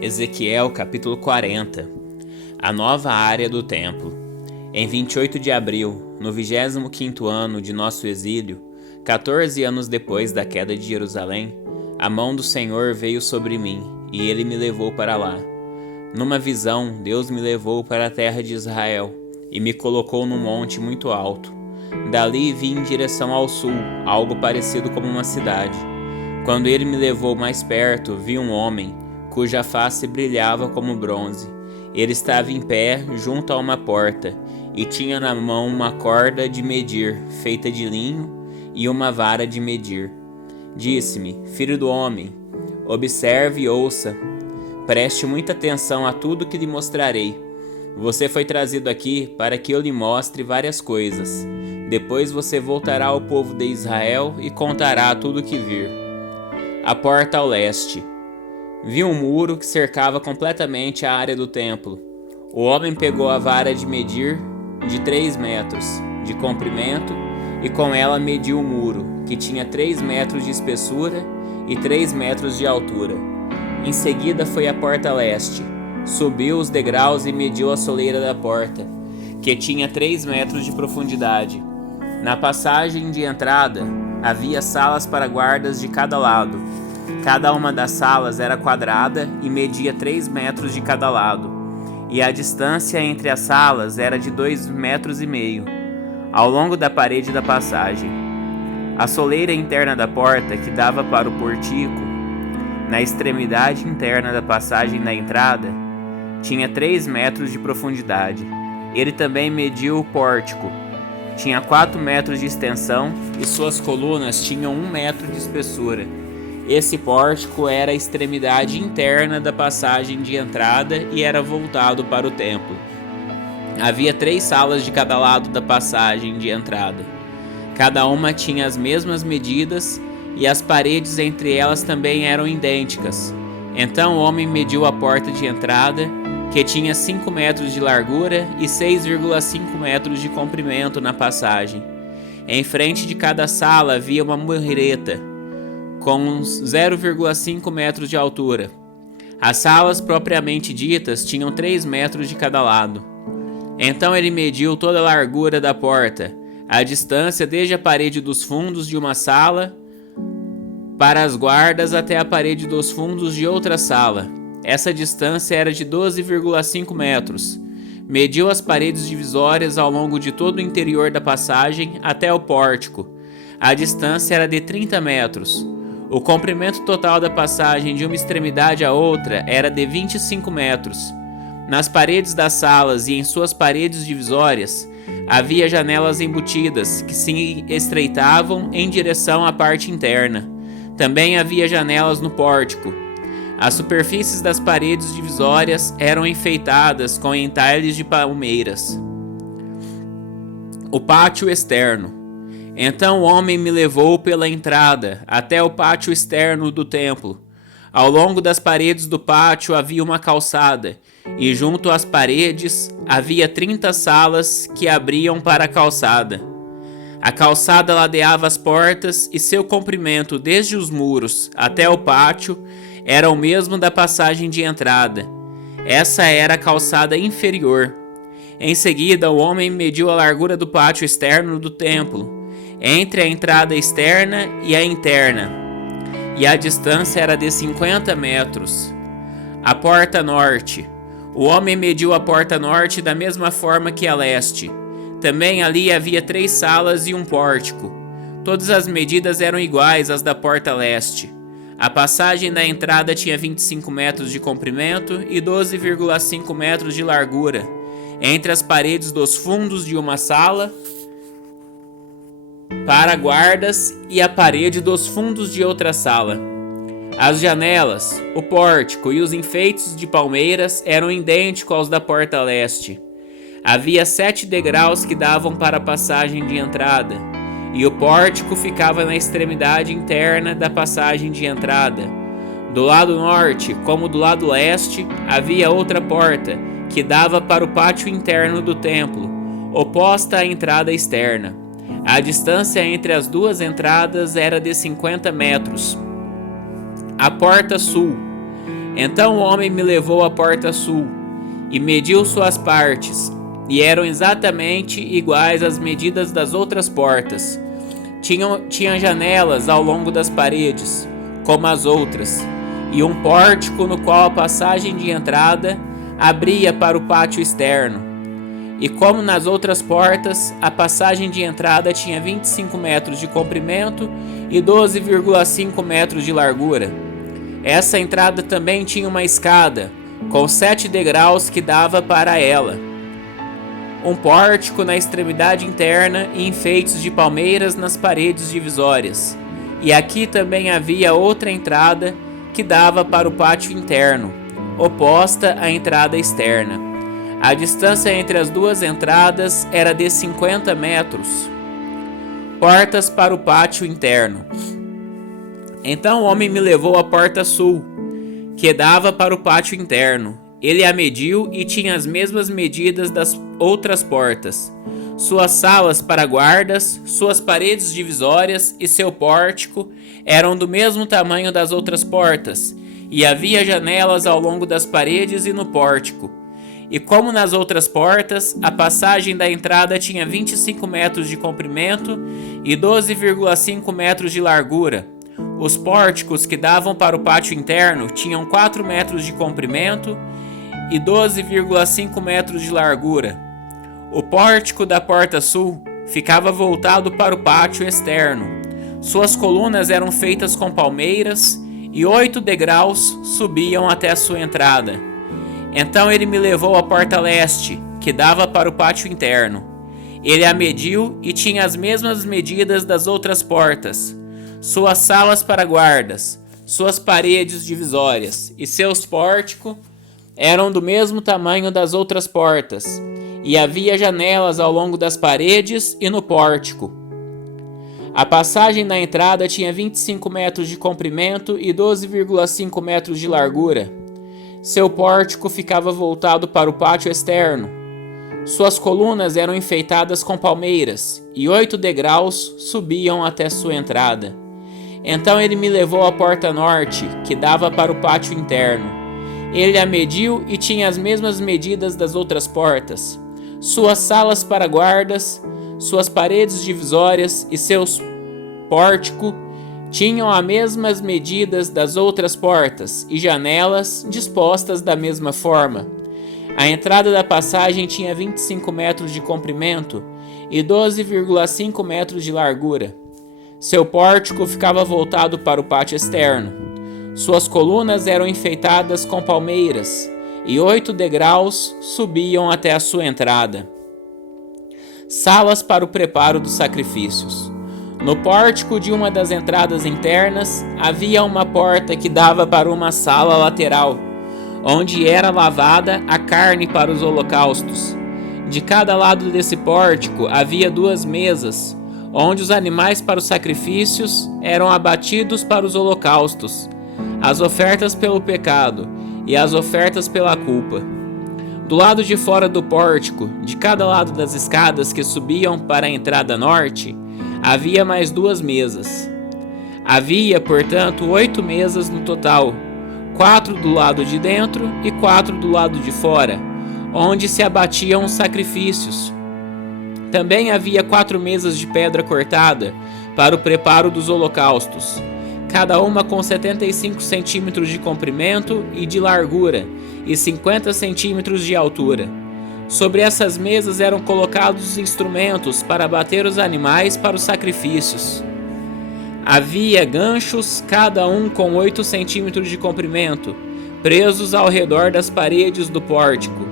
Ezequiel capítulo 40. A nova área do templo. Em 28 de abril, no 25º ano de nosso exílio, 14 anos depois da queda de Jerusalém, a mão do Senhor veio sobre mim, e ele me levou para lá. Numa visão, Deus me levou para a terra de Israel, e me colocou num monte muito alto. Dali vi em direção ao sul, algo parecido com uma cidade. Quando ele me levou mais perto, vi um homem, cuja face brilhava como bronze. Ele estava em pé junto a uma porta, e tinha na mão uma corda de medir, feita de linho, e uma vara de medir. Disse-me: Filho do homem, observe e ouça. Preste muita atenção a tudo que lhe mostrarei. Você foi trazido aqui para que eu lhe mostre várias coisas. Depois você voltará ao povo de Israel e contará tudo o que vir. A porta ao leste. Vi um muro que cercava completamente a área do templo. O homem pegou a vara de medir de 3 metros de comprimento e com ela mediu o muro, que tinha 3 metros de espessura e 3 metros de altura. Em seguida foi a porta leste. Subiu os degraus e mediu a soleira da porta, que tinha 3 metros de profundidade. Na passagem de entrada havia salas para guardas de cada lado. Cada uma das salas era quadrada e media 3 metros de cada lado, e a distância entre as salas era de 2,5 metros, ao longo da parede da passagem. A soleira interna da porta, que dava para o portico, na extremidade interna da passagem da entrada, tinha 3 metros de profundidade. Ele também mediu o pórtico. Tinha 4 metros de extensão e suas colunas tinham 1 metro de espessura. Esse pórtico era a extremidade interna da passagem de entrada e era voltado para o templo. Havia 3 salas de cada lado da passagem de entrada. Cada uma tinha as mesmas medidas e as paredes entre elas também eram idênticas. Então o homem mediu a porta de entrada, que tinha 5 metros de largura e 6,5 metros de comprimento na passagem. Em frente de cada sala havia uma mureta, com 0,5 metros de altura. As salas propriamente ditas tinham 3 metros de cada lado. Então ele mediu toda a largura da porta, a distância desde a parede dos fundos de uma sala para as guardas até a parede dos fundos de outra sala. Essa distância era de 12,5 metros. Mediu as paredes divisórias ao longo de todo o interior da passagem até o pórtico. A distância era de 30 metros. O comprimento total da passagem de uma extremidade à outra era de 25 metros. Nas paredes das salas e em suas paredes divisórias, havia janelas embutidas que se estreitavam em direção à parte interna. Também havia janelas no pórtico. As superfícies das paredes divisórias eram enfeitadas com entalhes de palmeiras. O pátio externo. Então o homem me levou pela entrada até o pátio externo do templo. Ao longo das paredes do pátio havia uma calçada, e junto às paredes havia 30 salas que abriam para a calçada. A calçada ladeava as portas e seu comprimento desde os muros até o pátio era o mesmo da passagem de entrada. Essa era a calçada inferior. Em seguida, o homem mediu a largura do pátio externo do templo, entre a entrada externa e a interna, e a distância era de 50 metros. A porta norte. O homem mediu a porta norte da mesma forma que a leste. Também ali havia 3 salas e um pórtico. Todas as medidas eram iguais às da porta leste. A passagem da entrada tinha 25 metros de comprimento e 12,5 metros de largura, entre as paredes dos fundos de uma sala para guardas e a parede dos fundos de outra sala. As janelas, o pórtico e os enfeites de palmeiras eram idênticos aos da porta leste. Havia 7 degraus que davam para a passagem de entrada, e o pórtico ficava na extremidade interna da passagem de entrada. Do lado norte, como do lado leste, havia outra porta, que dava para o pátio interno do templo, oposta à entrada externa. A distância entre as duas entradas era de 50 metros. A porta sul. Então o homem me levou à porta sul e mediu suas partes, e eram exatamente iguais às medidas das outras portas. Tinha janelas ao longo das paredes, como as outras, e um pórtico no qual a passagem de entrada abria para o pátio externo. E como nas outras portas, a passagem de entrada tinha 25 metros de comprimento e 12,5 metros de largura. Essa entrada também tinha uma escada, com 7 degraus que dava para ela. Um pórtico na extremidade interna e enfeites de palmeiras nas paredes divisórias. E aqui também havia outra entrada que dava para o pátio interno, oposta à entrada externa. A distância entre as duas entradas era de 50 metros. Portas para o pátio interno. Então o homem me levou à porta sul, que dava para o pátio interno. Ele a mediu e tinha as mesmas medidas das outras portas. Suas salas para guardas, suas paredes divisórias e seu pórtico eram do mesmo tamanho das outras portas, e havia janelas ao longo das paredes e no pórtico. E como nas outras portas, a passagem da entrada tinha 25 metros de comprimento e 12,5 metros de largura. Os pórticos que davam para o pátio interno tinham 4 metros de comprimento e 12,5 metros de largura. O pórtico da porta sul ficava voltado para o pátio externo. Suas colunas eram feitas com palmeiras e 8 degraus subiam até a sua entrada. Então ele me levou à porta leste, que dava para o pátio interno. Ele a mediu e tinha as mesmas medidas das outras portas. Suas salas para guardas, suas paredes divisórias e seus pórticos eram do mesmo tamanho das outras portas, e havia janelas ao longo das paredes e no pórtico. A passagem da entrada tinha 25 metros de comprimento e 12,5 metros de largura. Seu pórtico ficava voltado para o pátio externo. Suas colunas eram enfeitadas com palmeiras, e 8 degraus subiam até sua entrada. Então ele me levou à porta norte, que dava para o pátio interno. Ele a mediu e tinha as mesmas medidas das outras portas. Suas salas para guardas, suas paredes divisórias e seus pórtico tinham as mesmas medidas das outras portas e janelas dispostas da mesma forma. A entrada da passagem tinha 25 metros de comprimento e 12,5 metros de largura. Seu pórtico ficava voltado para o pátio externo. Suas colunas eram enfeitadas com palmeiras, e 8 degraus subiam até a sua entrada. Salas para o preparo dos sacrifícios. No pórtico de uma das entradas internas havia uma porta que dava para uma sala lateral, onde era lavada a carne para os holocaustos. De cada lado desse pórtico havia 2 mesas, onde os animais para os sacrifícios eram abatidos para os holocaustos, as ofertas pelo pecado e as ofertas pela culpa. Do lado de fora do pórtico, de cada lado das escadas que subiam para a entrada norte, havia mais 2 mesas. Havia, portanto, 8 mesas no total, 4 do lado de dentro e 4 do lado de fora, onde se abatiam os sacrifícios. Também havia 4 mesas de pedra cortada para o preparo dos holocaustos, cada uma com 75 centímetros de comprimento e de largura e 50 centímetros de altura. Sobre essas mesas eram colocados os instrumentos para bater os animais para os sacrifícios. Havia ganchos, cada um com 8 centímetros de comprimento, presos ao redor das paredes do pórtico.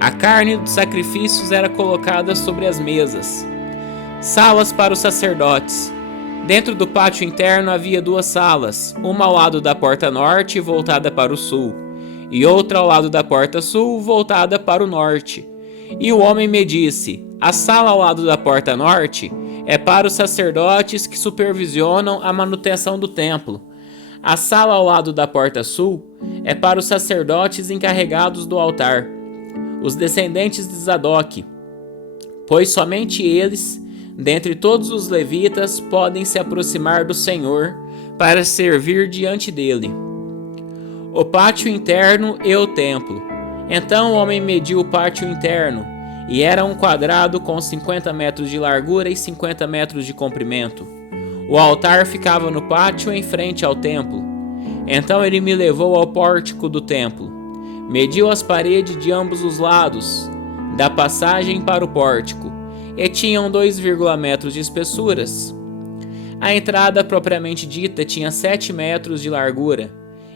A carne dos sacrifícios era colocada sobre as mesas. Salas para os sacerdotes. Dentro do pátio interno havia 2 salas, uma ao lado da porta norte voltada para o sul, e outra ao lado da porta sul voltada para o norte. E o homem me disse: a sala ao lado da porta norte é para os sacerdotes que supervisionam a manutenção do templo. A sala ao lado da porta sul é para os sacerdotes encarregados do altar, os descendentes de Zadok, pois somente eles, dentre todos os levitas, podem se aproximar do Senhor para servir diante dele. o pátio interno e o templo. Então o homem mediu o pátio interno, e era um quadrado com 50 metros de largura e 50 metros de comprimento. O altar ficava no pátio em frente ao templo. Então ele me levou ao pórtico do templo. Mediu as paredes de ambos os lados da passagem para o pórtico, e tinham 2,5 metros de espessuras. A entrada propriamente dita tinha 7 metros de largura,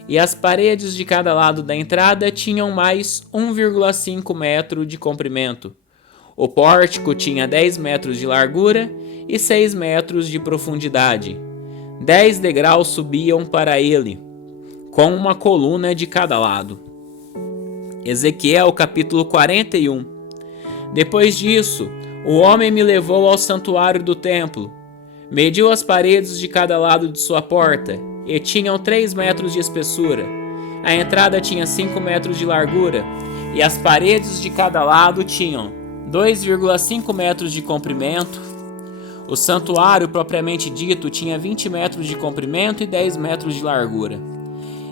e as paredes de cada lado da entrada tinham mais 1,5 metro de comprimento. O pórtico tinha 10 metros de largura e 6 metros de profundidade. 10 degraus subiam para ele, com uma coluna de cada lado. Ezequiel capítulo 41. Depois disso, o homem me levou ao santuário do templo. Mediu as paredes de cada lado de sua porta, e tinham 3 metros de espessura. A entrada tinha 5 metros de largura, e as paredes de cada lado tinham 2,5 metros de comprimento. O santuário propriamente dito tinha 20 metros de comprimento e 10 metros de largura.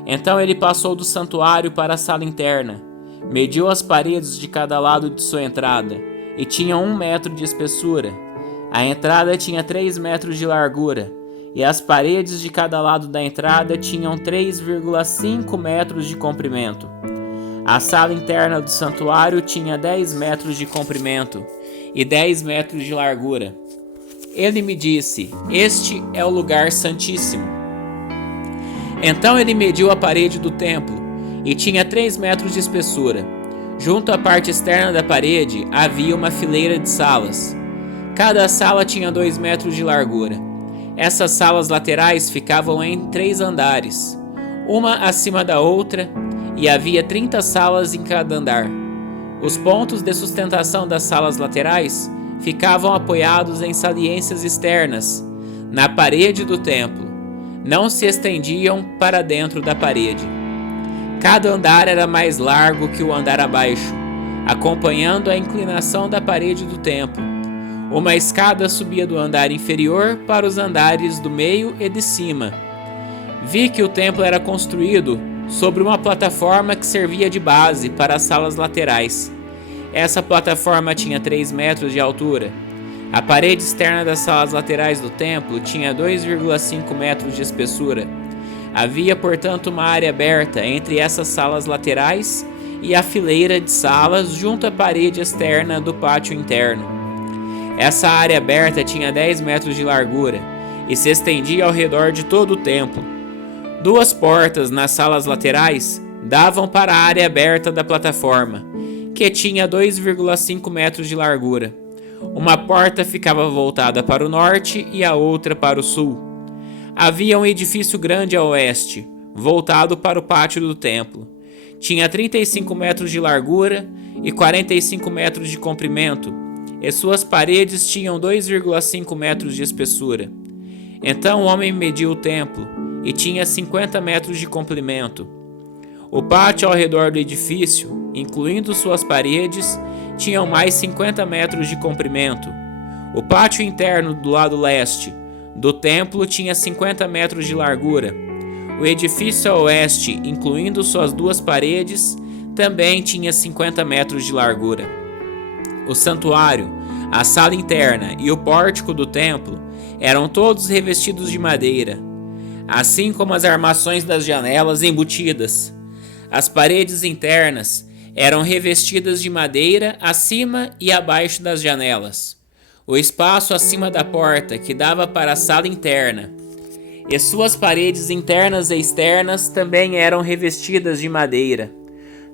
Então ele passou do santuário para a sala interna, mediu as paredes de cada lado de sua entrada, e tinha 1 metro de espessura. A entrada tinha 3 metros de largura, e as paredes de cada lado da entrada tinham 3,5 metros de comprimento. A sala interna do santuário tinha 10 metros de comprimento e 10 metros de largura. Ele me disse: este é o lugar santíssimo. Então ele mediu a parede do templo, e tinha 3 metros de espessura. Junto à parte externa da parede havia uma fileira de salas. Cada sala tinha 2 metros de largura. Essas salas laterais ficavam em 3 andares, uma acima da outra, e havia 30 salas em cada andar. Os pontos de sustentação das salas laterais ficavam apoiados em saliências externas, na parede do templo. Não se estendiam para dentro da parede. Cada andar era mais largo que o andar abaixo, acompanhando a inclinação da parede do templo. Uma escada subia do andar inferior para os andares do meio e de cima. Vi que o templo era construído sobre uma plataforma que servia de base para as salas laterais. Essa plataforma tinha 3 metros de altura. A parede externa das salas laterais do templo tinha 2,5 metros de espessura. Havia, portanto, uma área aberta entre essas salas laterais e a fileira de salas junto à parede externa do pátio interno. Essa área aberta tinha 10 metros de largura e se estendia ao redor de todo o templo. 2 portas nas salas laterais davam para a área aberta da plataforma, que tinha 2,5 metros de largura. Uma porta ficava voltada para o norte e a outra para o sul. Havia um edifício grande a oeste, voltado para o pátio do templo. Tinha 35 metros de largura e 45 metros de comprimento, e suas paredes tinham 2,5 metros de espessura. Então o homem mediu o templo, e tinha 50 metros de comprimento. O pátio ao redor do edifício, incluindo suas paredes, tinha mais 50 metros de comprimento. O pátio interno do lado leste do templo tinha 50 metros de largura. O edifício a oeste, incluindo suas 2 paredes, também tinha 50 metros de largura. O santuário, a sala interna e o pórtico do templo eram todos revestidos de madeira, assim como as armações das janelas embutidas. As paredes internas eram revestidas de madeira acima e abaixo das janelas. O espaço acima da porta que dava para a sala interna e suas paredes internas e externas também eram revestidas de madeira.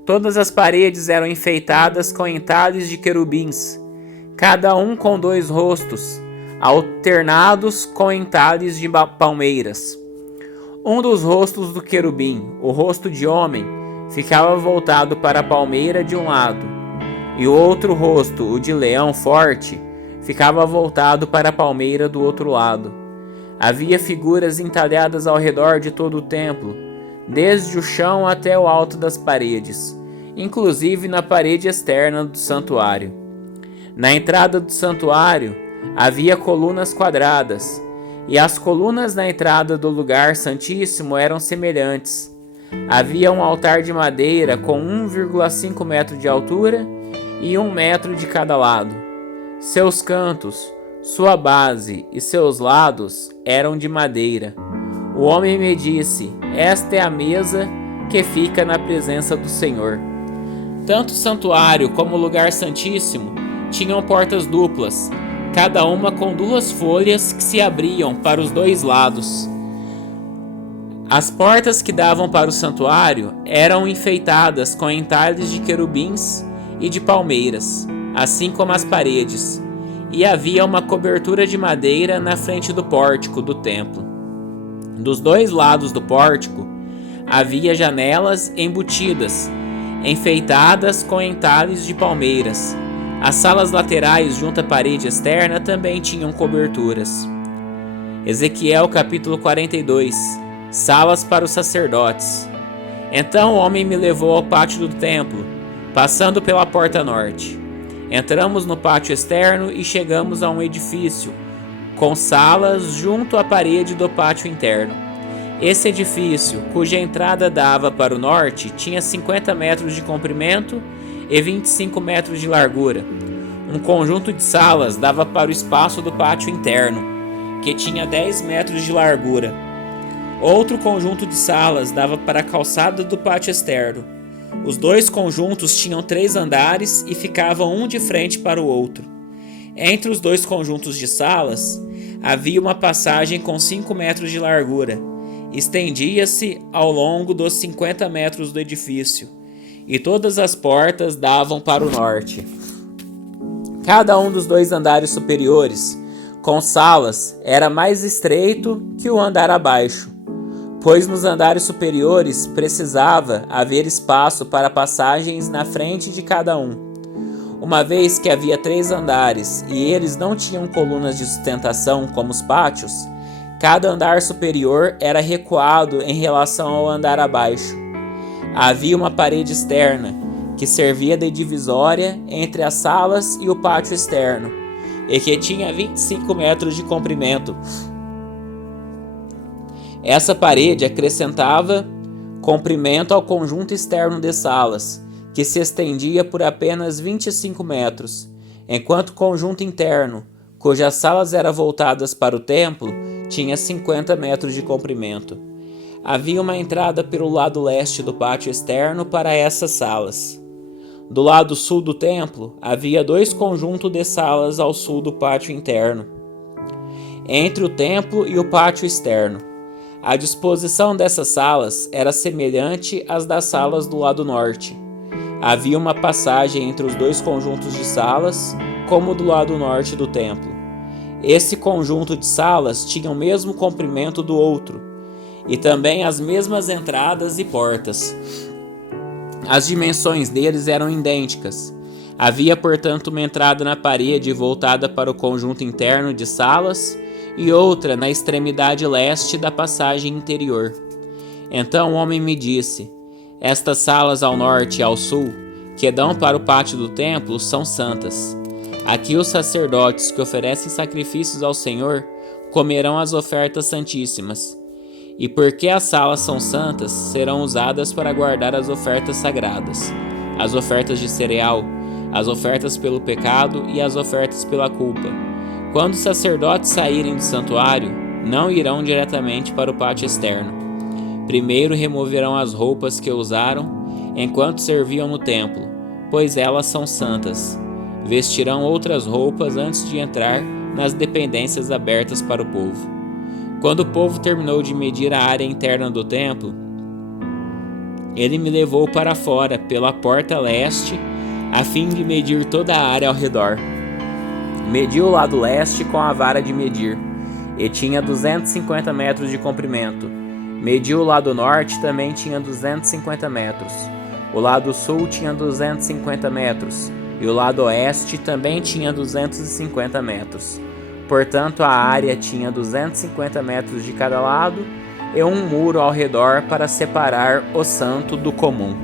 Todas as paredes eram enfeitadas com entalhes de querubins, cada um com 2 rostos, alternados com entalhes de palmeiras. Um dos rostos do querubim, o rosto de homem, ficava voltado para a palmeira de um lado, e o outro rosto, o de leão forte, ficava voltado para a palmeira do outro lado. Havia figuras entalhadas ao redor de todo o templo, desde o chão até o alto das paredes, inclusive na parede externa do santuário. Na entrada do santuário havia colunas quadradas, e as colunas na entrada do lugar santíssimo eram semelhantes. Havia um altar de madeira com 1,5 metro de altura e 1 metro de cada lado. Seus cantos, sua base e seus lados eram de madeira. O homem me disse: esta é a mesa que fica na presença do Senhor. Tanto o santuário como o lugar santíssimo tinham portas duplas, cada uma com 2 folhas que se abriam para os 2 lados. As portas que davam para o santuário eram enfeitadas com entalhes de querubins e de palmeiras, assim como as paredes, e havia uma cobertura de madeira na frente do pórtico do templo. Dos 2 lados do pórtico havia janelas embutidas, enfeitadas com entalhes de palmeiras. As salas laterais junto à parede externa também tinham coberturas. Ezequiel capítulo 42. Salas para os sacerdotes. Então o homem me levou ao pátio do templo, passando pela porta norte. Entramos no pátio externo e chegamos a um edifício com salas junto à parede do pátio interno. Esse edifício, cuja entrada dava para o norte, tinha 50 metros de comprimento e 25 metros de largura. Um conjunto de salas dava para o espaço do pátio interno, que tinha 10 metros de largura. Outro conjunto de salas dava para a calçada do pátio externo. Os 2 conjuntos tinham 3 andares e ficavam um de frente para o outro. Entre os 2 conjuntos de salas havia uma passagem com 5 metros de largura. Estendia-se ao longo dos 50 metros do edifício, e todas as portas davam para o norte. Cada um dos 2 andares superiores, com salas, era mais estreito que o andar abaixo, pois nos andares superiores precisava haver espaço para passagens na frente de cada um. Uma vez que havia 3 andares e eles não tinham colunas de sustentação como os pátios, cada andar superior era recuado em relação ao andar abaixo. Havia uma parede externa que servia de divisória entre as salas e o pátio externo, e que tinha 25 metros de comprimento. Essa parede acrescentava comprimento ao conjunto externo de salas, que se estendia por apenas 25 metros, enquanto o conjunto interno, cujas salas eram voltadas para o templo, tinha 50 metros de comprimento. Havia uma entrada pelo lado leste do pátio externo para essas salas. Do lado sul do templo, havia 2 conjuntos de salas ao sul do pátio interno, entre o templo e o pátio externo. A disposição dessas salas era semelhante às das salas do lado norte. Havia uma passagem entre os 2 conjuntos de salas, como do lado norte do templo. Esse conjunto de salas tinha o mesmo comprimento do outro, e também as mesmas entradas e portas. As dimensões deles eram idênticas. Havia, portanto, uma entrada na parede voltada para o conjunto interno de salas e outra na extremidade leste da passagem interior. Então o homem me disse: estas salas ao norte e ao sul, que dão para o pátio do templo, são santas. Aqui os sacerdotes que oferecem sacrifícios ao Senhor comerão as ofertas santíssimas. E porque as salas são santas, serão usadas para guardar as ofertas sagradas, as ofertas de cereal, as ofertas pelo pecado e as ofertas pela culpa. Quando os sacerdotes saírem do santuário, não irão diretamente para o pátio externo. Primeiro removerão as roupas que usaram enquanto serviam no templo, pois elas são santas. Vestirão outras roupas antes de entrar nas dependências abertas para o povo. Quando o povo terminou de medir a área interna do templo, ele me levou para fora pela porta leste, a fim de medir toda a área ao redor. Mediu o lado leste com a vara de medir, e tinha 250 metros de comprimento. Mediu o lado norte, também tinha 250 metros. O lado sul tinha 250 metros, e o lado oeste também tinha 250 metros. Portanto, a área tinha 250 metros de cada lado e um muro ao redor para separar o santo do comum.